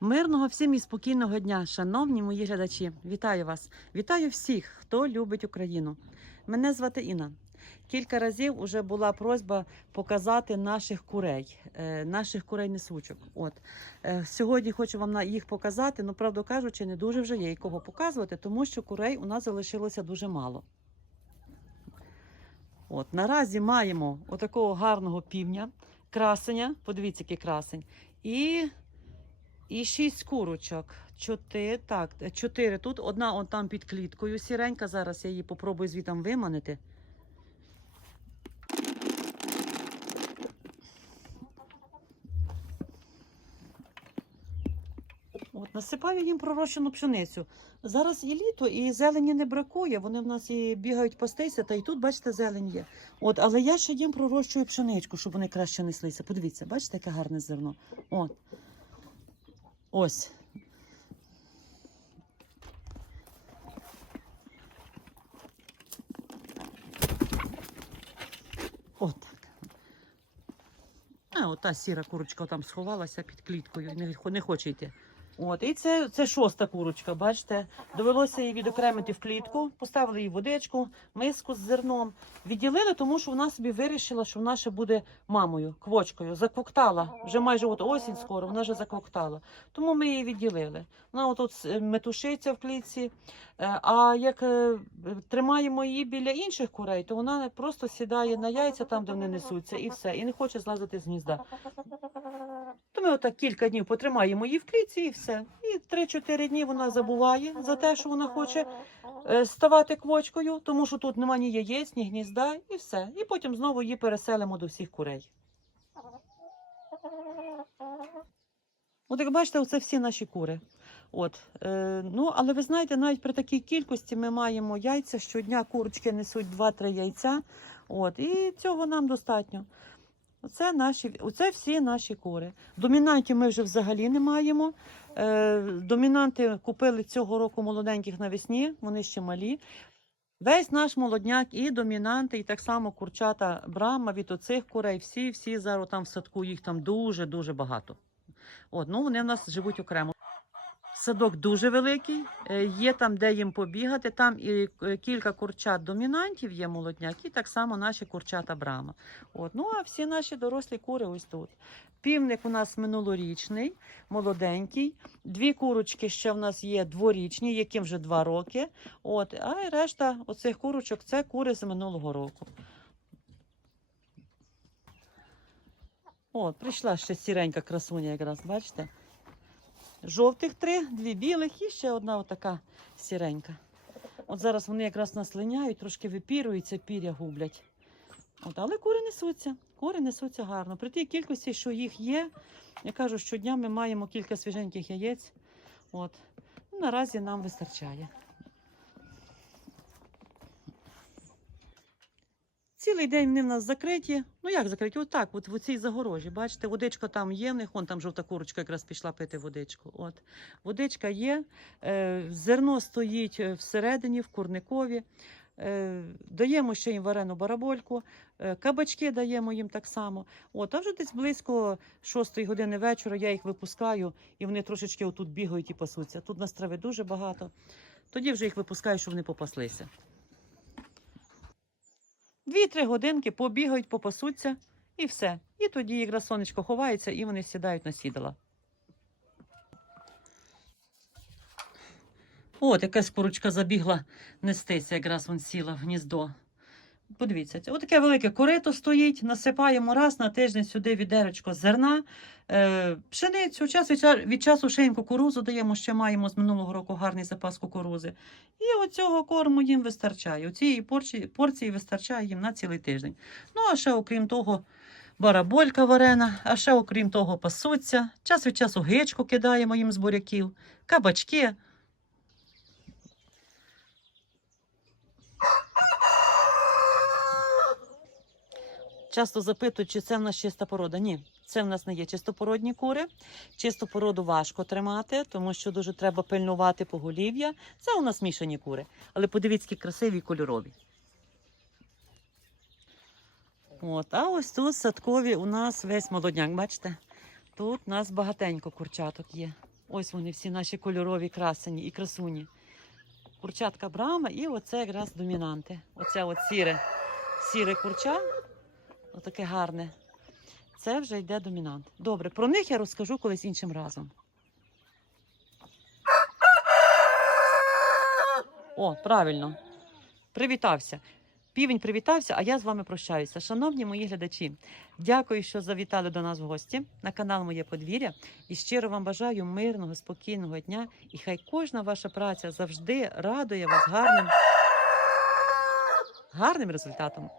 Мирного всім і спокійного дня, шановні мої глядачі. Вітаю вас! Вітаю всіх, хто любить Україну. Мене звати Інна. Кілька разів вже була просьба показати наших курей, е, наших курей несучок. От е, сьогодні хочу вам їх показати. Ну, правду кажучи, не дуже вже є і кого показувати, тому що курей у нас залишилося дуже мало. От наразі маємо отакого гарного півня, красеня. Подивіться, який красень. І і шість курочок. Чотири, так, чотири тут. Одна он там під кліткою сіренька. Зараз я її попробую звітам виманити. От, насипаю їм пророщену пшеницю. Зараз і літо, і зелені не бракує. Вони в нас і бігають пастися, та і тут, бачите, зелень є. От, але я ще їм пророщую пшеничку, щоб вони краще неслися. Подивіться, бачите, яке гарне зерно. От. Ось. Отак. А, ота сіра курочка там сховалася під кліткою, не, не хоче йти. От, і це, це шоста курочка, бачите. Довелося її відокремити в клітку, поставили їй водичку, миску з зерном. Відділили, тому що вона собі вирішила, що вона ще буде мамою, квочкою. Закоктала. Вже майже от осінь скоро, вона вже закоктала. Тому ми її відділили. Вона отут е, метушиться в клітці. Е, А як е, тримаємо її біля інших курей, то вона просто сідає на яйця там, де вони несуться, і все, і не хоче злазити з гнізда. То ми отак кілька днів потримаємо її в клітці і все. І 3-4 дні вона забуває за те, що вона хоче е, ставати квочкою, тому що тут нема ні яєць, ні гнізда, і все. І потім знову її переселимо до всіх курей. От як бачите, оце всі наші кури. От, е, ну, але ви знаєте, навіть при такій кількості ми маємо яйця. Щодня курочки несуть 2-3 яйця. От, і цього нам достатньо. Оце, наші, оце всі наші кури. Домінантів ми вже взагалі не маємо. Е, домінанти купили цього року молоденьких навесні, вони ще малі. Весь наш молодняк і домінанти, і так само курчата брама від оцих курей. Всі, всі зараз там в садку, їх там дуже-дуже багато. От, ну вони в нас живуть окремо. Садок дуже великий, е, є там, де їм побігати. Там і е, кілька курчат домінантів є молодняк, і так само наші курчата брама. Ну а всі наші дорослі кури ось тут. Півник у нас минулорічний, молоденький. Дві курочки ще в нас є дворічні, яким вже два роки. От, а й решта оцих курочок це кури з минулого року. От, прийшла ще сіренька красуня, якраз, бачите? Жовтих три, дві білих і ще одна отака сіренька. От зараз вони якраз нас линяють, трошки випіруються, піря гублять. От, але кури несуться, кури несуться гарно. При тій кількості, що їх є, я кажу, щодня ми маємо кілька свіженьких яєць. От. Ну, наразі нам вистачає. Цілий день вони в нас закриті. Ну як закриті? Отак, от в цій загорожі. Бачите, водичка там є в них, вон там жовта курочка якраз пішла пити водичку. От. Водичка є, е, зерно стоїть е, всередині, в курникові. Е, даємо ще їм варену барабольку, кабачки даємо їм так само. От, а вже десь близько 6 години вечора я їх випускаю, і вони трошечки отут бігають і пасуться. Тут нас трави дуже багато. Тоді вже їх випускаю, щоб вони попаслися. Дві-три годинки побігають, попасуться і все. І тоді якраз сонечко ховається, і вони сідають на сідала. От, якась курочка забігла нестися, якраз вон сіла в гніздо. Подивіться, отаке велике корито стоїть, насипаємо раз на тиждень сюди відеречко зерна, е, пшеницю, час від, від часу ще їм кукурузу даємо, ще маємо з минулого року гарний запас кукурузи. І оцього корму їм вистачає. Оцієї порції, порції вистачає їм на цілий тиждень. Ну, а ще окрім того, бараболька варена, а ще окрім того, пасуться. Час від часу гичку кидаємо їм з буряків, кабачки. Часто запитують, чи це в нас чиста порода. Ні, це в нас не є чистопородні кури. Чисту породу важко тримати, тому що дуже треба пильнувати поголів'я. Це у нас мішані кури. Але подивіться, які красиві кольорові. От, а ось тут садкові у нас весь молодняк, бачите? Тут у нас багатенько курчаток є. Ось вони всі наші кольорові красені і красуні. Курчатка брама і оце якраз домінанти. Оце от сіре, сіре курча, отаке гарне. Це вже йде домінант. Добре, про них я розкажу колись іншим разом. О, правильно. Привітався. Півень привітався, а я з вами прощаюся. Шановні мої глядачі, дякую, що завітали до нас в гості на канал Моє подвір'я. І щиро вам бажаю мирного, спокійного дня. І хай кожна ваша праця завжди радує вас гарним, гарним результатом.